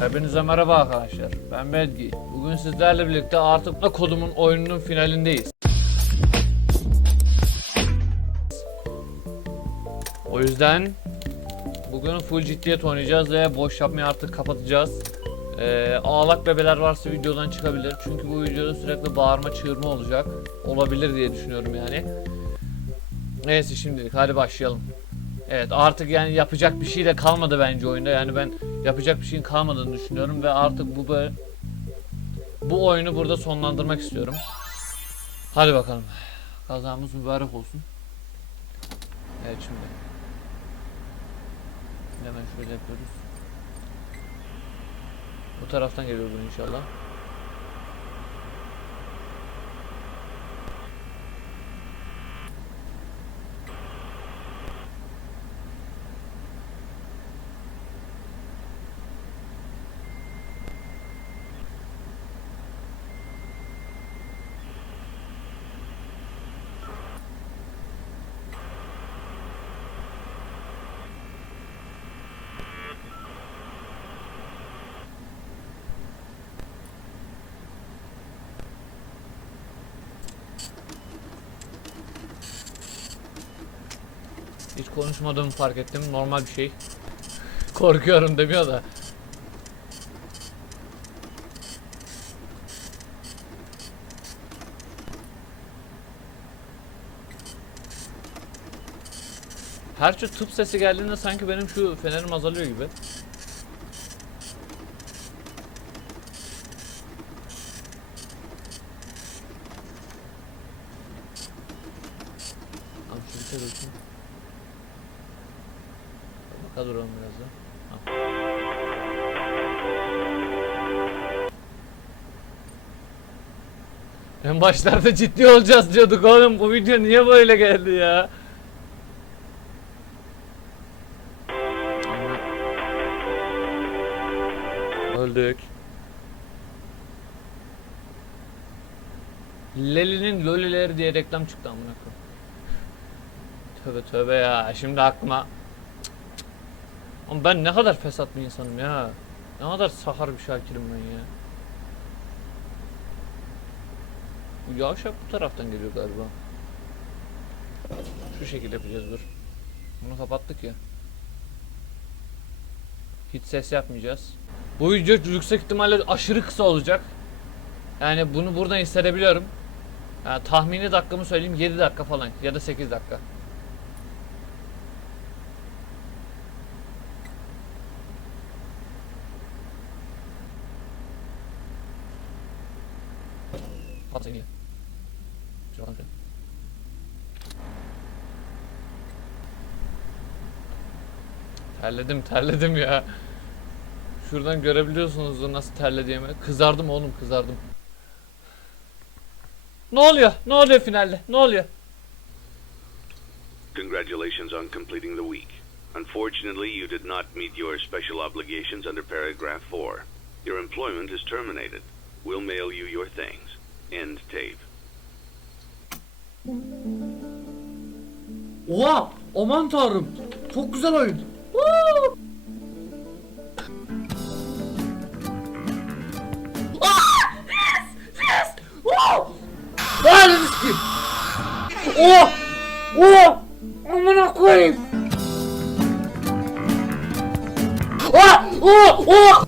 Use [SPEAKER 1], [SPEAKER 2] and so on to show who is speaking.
[SPEAKER 1] Hepinize merhaba arkadaşlar. Ben Bedgi. Bugün sizlerle birlikte artık da kodumun oyununun finalindeyiz. O yüzden bugün full ciddiyet oynayacağız ve boş yapmayı artık kapatacağız. Ee, ağlak bebeler varsa videodan çıkabilir. Çünkü bu videoda sürekli bağırma çığırma olacak. Olabilir diye düşünüyorum yani. Neyse şimdilik hadi başlayalım. Evet artık yani yapacak bir şey de kalmadı bence oyunda. Yani ben yapacak bir şeyin kalmadığını düşünüyorum ve artık bu böyle bu oyunu burada sonlandırmak istiyorum. Hadi bakalım. Kazamız mübarek olsun. Evet şimdi. Hemen şöyle yapıyoruz. Bu taraftan geliyor bu inşallah. Hiç konuşmadığımı fark ettim. Normal bir şey. Korkuyorum demiyor da. Her şu tıp sesi geldiğinde sanki benim şu fenerim azalıyor gibi. Tamam şu Baka duralım biraz da. En başlarda ciddi olacağız diyorduk oğlum bu video niye böyle geldi ya? Öldük. Leli'nin lolileri diye reklam çıktı amına koyayım. Tövbe tövbe ya şimdi aklıma Oğlum ben ne kadar fesat bir insanım ya. Ne kadar sahar bir şakirim ben ya. Bu yavşak bu taraftan geliyor galiba. Şu şekilde yapacağız dur. Bunu kapattık ya. Hiç ses yapmayacağız. Bu video yüksek ihtimalle aşırı kısa olacak. Yani bunu buradan hissedebiliyorum. Yani tahmini dakikamı söyleyeyim 7 dakika falan ya da 8 dakika. At seni. Şuradan şöyle. Terledim terledim ya. Şuradan görebiliyorsunuz da nasıl terlediğimi. Kızardım oğlum kızardım. Ne oluyor? Ne oluyor finalde? Ne oluyor?
[SPEAKER 2] Congratulations on completing the week. Unfortunately, you did not meet your special obligations under paragraph 4. Your employment is terminated. We'll mail you your things. End tape.
[SPEAKER 3] Oha! Aman tanrım! Çok güzel oyun. Ah! Yes! Yes! Wow! Lan riski! Oh! Oh! Amına! Oh! Oh!